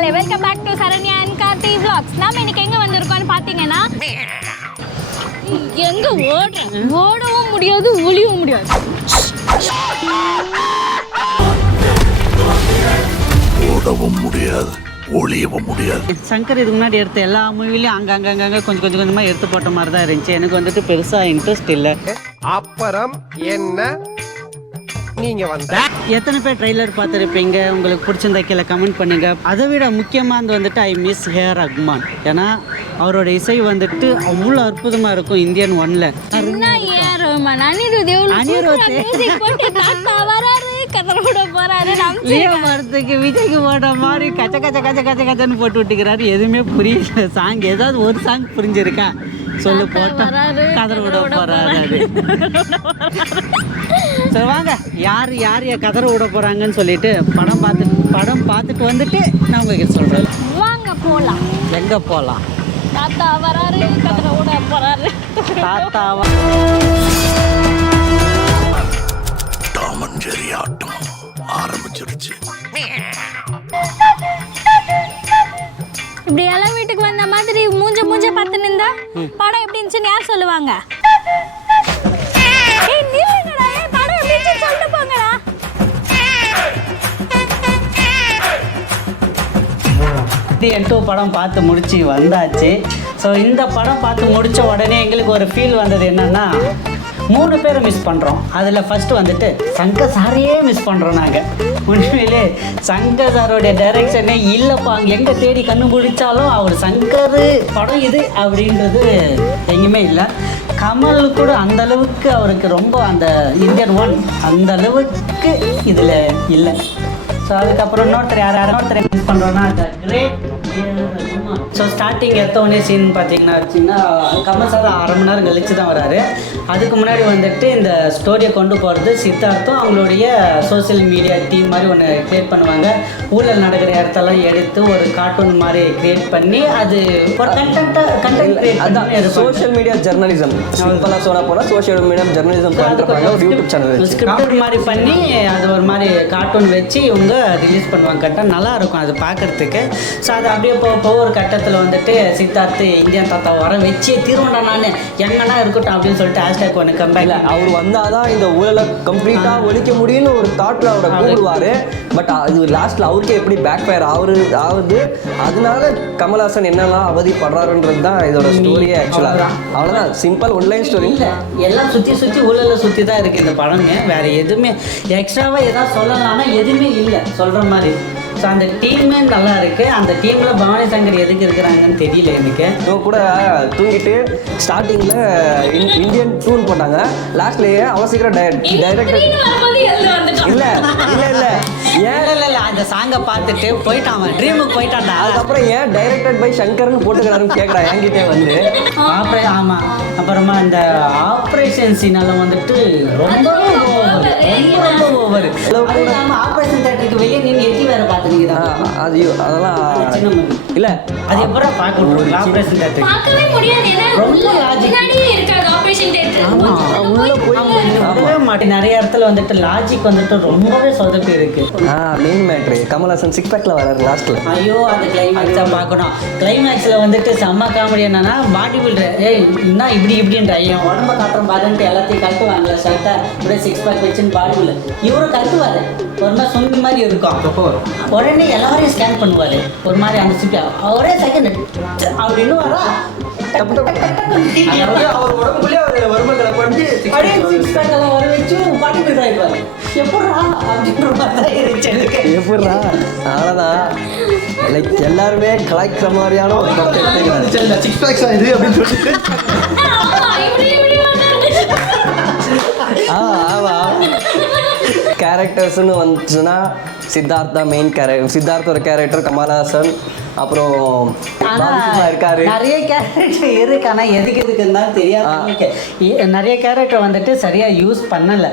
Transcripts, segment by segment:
மக்களே welcome back to Saranya and Karthi vlogs. நாம இன்னைக்கு எங்க வந்திருக்கோம்னு பாத்தீங்கன்னா எங்க ஓடுறேன்? ஓடவும் முடியாது ஒளியவும் முடியாது. ஓடவும் முடியாது ஒளியவும் முடியாது. சங்கர் இதுக்கு முன்னாடி எடுத்த எல்லா மூவிலையும் அங்கே அங்கே அங்கங்கே கொஞ்சம் கொஞ்சம் கொஞ்சமாக எடுத்து போட்ட மாதிரி தான் இருந்துச்சு. எனக்கு வந்துட்டு பெருசாக இன்ட்ரெஸ்ட் இல்லை. அப்புறம் என்ன? நீங்க வந்த எத்தனை பேர் ட்ரெய்லர் பார்த்துருப்பீங்க? உங்களுக்கு பிடிச்சிருந்தா கீழே கமெண்ட் பண்ணுங்க. அதை விட முக்கியமானது வந்துட்டு ஐ மிஸ் ஹேர் அக்மான் ஏன்னா அவரோட இசை வந்துட்டு அவ்வளோ அற்புதமாக இருக்கும் இந்தியன் ஒன்ல வரத்துக்கு விஜய்க்கு போட்ட மாதிரி கச்ச கச்ச கச்ச கச்ச கச்சன்னு போட்டு விட்டுக்கிறாரு? எதுவுமே புரியல. சாங் ஏதாவது ஒரு சாங் புரிஞ்சிருக்கா? சொல்லு போட்டா கதற விட போறாரு. சரி வாங்க. யார் யார் கதற விட போறாங்கன்னு சொல்லிட்டு படம் பார்த்து படம் பார்த்துட்டு வந்துட்டு நான் உங்ககிட்ட சொல்றேன். வாங்க போலாம். எங்க போலாம்? தாத்தா வராரு கதறோட போறாரு. தாத்தாவா டாமன் ஜெரி ஆட்டம் ஆரம்பிச்சிருச்சு. இப்படி எல்லாம் வீட்டுக்கு வந்த மாதிரி மூஞ்ச மூஞ்ச பார்த்து நின்றா படம் எப்படி இருந்துச்சுன்னு யார் சொல்லுவாங்க? என் டூ படம் பார்த்து முடிச்சு வந்தாச்சு. ஸோ இந்த படம் பார்த்து முடித்த உடனே எங்களுக்கு ஒரு ஃபீல் வந்தது என்னென்னா மூணு பேரும் மிஸ் பண்ணுறோம் அதில் ஃபஸ்ட்டு வந்துட்டு சங்கர் சாரையே மிஸ் பண்ணுறோம் நாங்கள் உண்மையிலே சங்கர் சாரோடைய டைரக்ஷனே இல்லைப்பா அங்கே எங்கே தேடி கண்டுபிடிச்சாலும் அவர் சங்கர் படம் இது அப்படின்றது எங்கேயுமே இல்லை. கமல் கூட அந்த அளவுக்கு அவருக்கு ரொம்ப அந்த இந்தியன் ஒன் அந்த அளவுக்கு இதில் இல்லை. ஸோ அதுக்கப்புறம் இன்னொருத்தர் யார் யாரும் ஒருத்தர் மிஸ் பண்ணுறோன்னா கிரேட் ஸோ ஸ்டார்டிங் எடுத்த உடனே சீன் பார்த்தீங்கன்னா வச்சிங்கன்னா கமல் சார் அரை மணி நேரம் கழிச்சு தான் வராரு. அதுக்கு முன்னாடி வந்துட்டு இந்த ஸ்டோரியை கொண்டு போகிறது சித்தார்த்தும் அவங்களுடைய சோஷியல் மீடியா டீம் மாதிரி ஒன்று க்ரியேட் பண்ணுவாங்க. ஊழல் நடக்கிற இடத்தெல்லாம் எடுத்து ஒரு கார்ட்டூன் மாதிரி க்ரியேட் பண்ணி அது ஒரு கண்டென்ட்டாக கண்டென்ட் க்ரியேட் அதான் பண்ணி சோஷியல் மீடியா ஜெர்னலிசம் சிம்பிளா சொல்ல போனா சோஷியல் மீடியா ஜெர்னலிசம் பண்றாங்க ஒரு யூடியூப் சேனல் ஸ்கிரிப்ட் மாதிரி பண்ணி அது ஒரு மாதிரி கார்ட்டூன் வச்சு இவங்க ரிலீஸ் பண்ணுவாங்க. கரெக்டாக நல்லா இருக்கும் அது பார்க்கறதுக்கு. ஸோ அது அப்படியே போக போக ஒரு கட்டத்தில் வந்துட்டு சித்தார்த்து இந்தியன் தாத்தா வர வச்சே தீர்வண்டா நான். எங்கன்னா இருக்கட்டும் அப்படின்னு சொல்லிட்டு ஹேஷ்டேக் ஒன்று கம்பேக் அவர் வந்தாதான் இந்த ஊழலை கம்ப்ளீட்டா ஒழிக்க முடியும்னு ஒரு தாட்ல அவரை கூடுவாரு பட் அது லாஸ்ட்ல அவருக்கே எப்படி பேக் ஃபயர் ஆகுது ஆகுது அதனால கமல்ஹாசன் என்னெல்லாம் அவதிப்படுறாருன்றது தான் இதோட ஸ்டோரியே ஆக்சுவலா அவ்வளவுதான். அவ்வளவுதான். சிம்பிள் ஒன்லைன் ஸ்டோரி இல்லை எல்லாம் சுற்றி சுற்றி ஊழல சுற்றி தான் இருக்குது இந்த படங்க. வேறு எதுவுமே எக்ஸ்ட்ராவாக எதாவது சொல்லலாம்னா எதுவுமே இல்லை. சொல்கிற மாதிரி. ஸோ அந்த டீமே நல்லா இருக்குது அந்த டீமில் பவானி சங்கர் எதுக்கு இருக்கிறாங்கன்னு தெரியல எனக்கு. இவங்க கூட தூங்கிட்டு ஸ்டார்டிங்ல இந்தியன் டூன் போட்டாங்க. லாஸ்ட்லயே அவ்வளோ சீக்கிரம் டைரக்டர் இல்ல இல்ல இல்ல. ஏன்? இல்ல இல்ல அந்த சாங்கை பார்த்துட்டு போயிட்டான் அவன். ட்ரீமுக்கு போயிட்டான்டா அதுக்கப்புறம் ஏன் டைரக்டட் பை சங்கர்னு போட்டுக்கிறாருன்னு கேட்குறா என்கிட்டே வந்து. ஆப்ரே ஆமா. அப்புறமா இந்த ஆப்ரேஷன் சீனால வந்துட்டு ரொம்ப ரொம்ப ரொம்ப ஓவர் ஆப்ரேஷன் தேட்டருக்கு வெளியே நின்று எட்டி வேற பார்த்துக்கிட்டு அது அதெல்லாம். இல்ல. அது எப்பறம் பார்க்க ஆப்ரேஷன் தேட்டருக்கு ரொம்ப இருக்காது. ஆபரேஷன் தியேட்டர் நிறைய இடத்துல வந்துட்டு லாஜிக் வந்துட்டு ரொம்பவே சொதப்பி இருக்கு. ஆ மெயின் மேட்ரு கமல்ஹாசன் சிக்ஸ் பேக்ல வராரு லாஸ்ட்ல ஐயோ அந்த கிளைமேக்ஸா பார்க்கணும். கிளைமேக்ஸ்ல வந்துட்டு செம்ம காமெடி என்னன்னா பாடி பில்டர் ஏய் என்ன இப்படி இப்படின்ற என் உடம்ப காட்டுறோம் பாருன்ட்டு எல்லாத்தையும் கட்டுவாங்கல்ல ஷர்ட்டை இப்படியே சிக்ஸ் பேக் வச்சுன்னு பாடி பில்டர் இவரும் கட்டுவாரு. ஒரு மாதிரி சொந்த மாதிரி இருக்கும். உடனே எல்லாரையும் ஸ்கேன் பண்ணுவாரு. ஒரு மாதிரி அந்த சிப்பி ஒரே செகண்ட் அப்படின்னு வரா? அவர் உடம்புக்குள்ளே அவர் வருமங்களை பண்ணி அப்படியே சிக்ஸ் பேக் எல்லாம் வர வச்சு பாடி பில்டர் ஆயிடுவாரு எப்படா அப்படின்ற மாதிரி தான் இருந்துச்சு எனக்கு. எப்படிடா அவ்வளோதான் லைக் எல்லாருமே கலாய்க்கிற மாதிரியான ஒரு படத்தை எடுத்துக்கிறாரு சிக்ஸ் பேக்ஸ் இது அப்படின்னு சொல்லிட்டு. ஆமா இப்படி இப்படி வந்தாரு. ஆ ஆமா கேரக்டர்ஸ்னு வந்துச்சுன்னா சித்தார்த்தா மெயின் கேரக்டர் சித்தார்த்தோட கேரக்டர் கமல்ஹாசன் அப்புறம் இருக்காரு. நிறைய கேரக்டர் இருக்கு. ஆனா எதுக்கு எதுக்குன்னு தான் தெரியாது. நிறைய கேரக்டர் வந்துட்டு சரியா யூஸ் பண்ணல.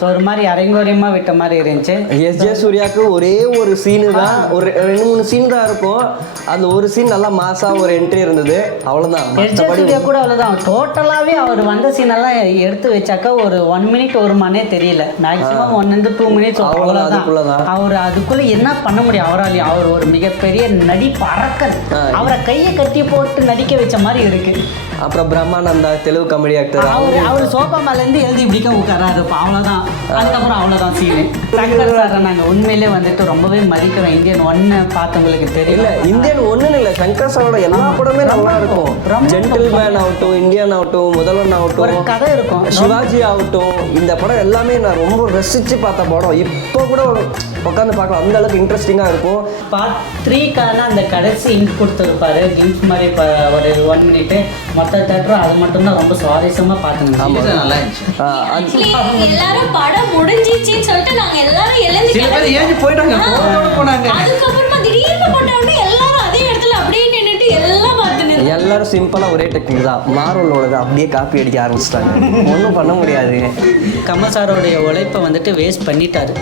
ஸோ ஒரு மாதிரி அரைங்குறையமாக விட்ட மாதிரி இருந்துச்சு. எஸ் ஜே சூர்யாவுக்கு ஒரே ஒரு சீனு தான் ஒரு ரெண்டு மூணு சீன் தான் இருக்கும். அந்த ஒரு சீன் நல்லா மாசா ஒரு என்ட்ரி இருந்தது. அவ்வளவுதான். எஸ்ஜே மற்றபடி சூர்யா கூட அவ்வளோதான் டோட்டலாகவே அவர் வந்த சீனெல்லாம் எடுத்து வச்சாக்கா ஒரு ஒன் மினிட் ஒரு மணே தெரியல. மேக்ஸிமம் ஒன் இருந்து டூ மினிட்ஸ் அதுக்குள்ளதான். அவர் அதுக்குள்ள என்ன பண்ண முடியும்? அவராலையும் அவர் ஒரு மிகப்பெரிய நடிப்பு அரக்கன். அவரை கையை கட்டி போட்டு நடிக்க வச்ச மாதிரி இருக்கு. அப்புறம் பிரம்மானந்தா தெலுங்கு காமெடி ஆக்டர் அவர் அவர் சோபா மேலேருந்து எழுதி இப்படிக்க உட்காராரு இப்போ அவ்வளோதான் அதுக்கப்புறம் அவ்வளோதான் சீனு சங்கர் சாரை நாங்கள் உண்மையிலே வந்துட்டு ரொம்பவே மதிக்கிறோம். இந்தியன் ஒன்று பார்த்தவங்களுக்கு தெரியல இந்தியன் ஒண்ணுன்னு இல்ல சங்கர் சாரோட எல்லா படமே நல்லா இருக்கும். ஜென்டில்மேன் ஆகட்டும் இந்தியன் ஆகட்டும் முதல்வன் ஒரு ஆகட்டும் கதை இருக்கும். சிவாஜி ஆகட்டும் இந்த படம் எல்லாமே நான் ரொம்ப ரசிச்சு பார்த்த படம். இப்போ கூட உட்காந்து பார்க்கலாம். அந்த அளவுக்கு இன்ட்ரெஸ்டிங்கா இருக்கும். பார்ட் த்ரீக்கான அந்த கடைசி இங்க் கொடுத்துருப்பாரு கிங்ஸ் மாதிரி இப்போ ஒரு ஒன் மினிட்டு மொத்த தேட்டரும் அது மட்டும்தான். ரொம்ப சுவாரஸ்யமாக பார்த்துங்க நல்லா இருந்துச்சு. எல்லாரும் படம் முடிஞ்சிச்சுன்னு சொல்லிட்டு நாங்க எல்லாரும் எழுந்து சில பேர் ஏஞ்சி போயிட்டாங்க. போனாங்க. அதுக்கப்புறமா திடீர்னு போட்ட உடனே எல்லாரும் அதே இடத்துல அப்படியே நின்னுட்டு எல்லாம் பார்த்துன்னு எல்லாரும் சிம்பிளா ஒரே டெக்னிக் தான். மார்வலோடது அப்படியே காப்பி அடிக்க ஆரம்பிச்சிட்டாங்க. ஒன்றும் பண்ண முடியாது. கமல் சாரோடைய உழைப்பை வந்துட்டு வேஸ்ட் பண்ணிட்டாரு.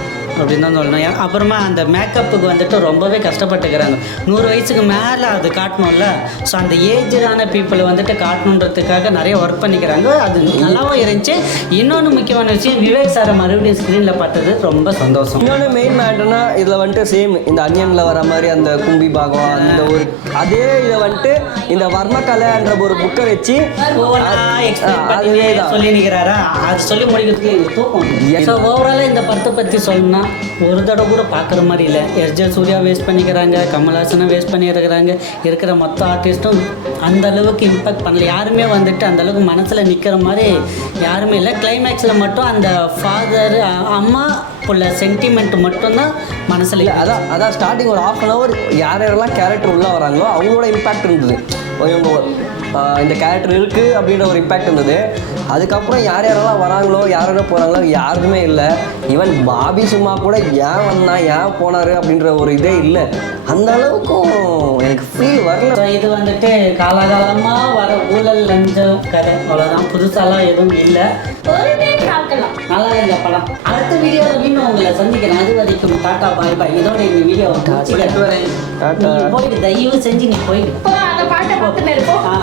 அப்படின்னு தான் சொல்லணும் அப்புறமா அந்த மேக்கப்புக்கு வந்துட்டு ரொம்பவே கஷ்டப்பட்டுக்கிறாங்க. நூறு வயசுக்கு மேலே அது காட்டணும்ல. ஸோ அந்த ஏஜான பீப்புளை வந்துட்டு காட்டணுன்றதுக்காக நிறைய ஒர்க் பண்ணிக்கிறாங்க. அது நல்லாவும் இருந்துச்சு. இன்னொன்று முக்கியமான விஷயம் விவேக் சாரை மறுபடியும் ஸ்க்ரீனில் பார்த்தது ரொம்ப சந்தோஷம். இன்னொன்று மெயின் மேட்டர்னா இதில் வந்துட்டு சேம் இந்த அன்னியனில் வர மாதிரி அந்த கும்பி பாகம் அந்த ஒரு அதே இதை வந்துட்டு இந்த வர்மகலைன்ற ஒரு புக்கை வச்சு அது சொல்லி முடிக்கிறதுக்கு தூக்கம். ஸோ ஓவராலாக இந்த படத்தை பற்றி சொல்லணும்னா ஒரு தடவை கூட பார்க்குற மாதிரி இல்லை. எஸ்ஜே சூர்யா வேஸ்ட் பண்ணிக்கிறாங்க கமல்ஹாசனை வேஸ்ட் பண்ணியிருக்கிறாங்க. இருக்கிற மொத்த ஆர்டிஸ்ட்டும் அந்த அளவுக்கு இம்பாக்ட் பண்ணல. யாருமே வந்துட்டு அந்த அளவுக்கு மனசில் நிற்கிற மாதிரி யாருமே இல்லை. கிளைமேக்ஸில் மட்டும் அந்த ஃபாதர் அம்மா உள்ள சென்டிமெண்ட் மட்டும்தான் மனசில் இல்லை அதான் அதான் ஸ்டார்டிங் ஒரு ஆஃப் அன் ஹவர் யார் யாரெல்லாம் கேரக்டர் உள்ளே வராங்களோ அவங்களோட இம்பாக்ட் இருந்தது. இவங்க இந்த கேரக்டர் இருக்குது அப்படின்ற ஒரு இம்பாக்ட் இருந்தது. அதுக்கப்புறம் யார் யாரெல்லாம் வராங்களோ யார் யாரும் போகிறாங்களோ யாருக்குமே இல்லை. ஈவன் பாபி சும்மா கூட ஏன் வந்தா ஏன் போனார் அப்படின்ற ஒரு இதே இல்லை. அந்த அளவுக்கும் எனக்கு ஃபீல் வரல. இது வந்துட்டு காலகாலமாக வர ஊழல் லஞ்சம் கதை அவ்வளோதான் புதுசாலாம் எதுவும் இல்லை. நல்லா படம். அடுத்த வீடியோவில் மீண்டும் உங்களை சந்திக்கிறேன். அது வரைக்கும் டாட்டா பாய் பாய். இதோட இந்த வீடியோ. போயிட்டு தயவு செஞ்சு நீ போயிடு இப்போ அந்த பாட்டை பார்த்துன்னு இருப்போம் ஆ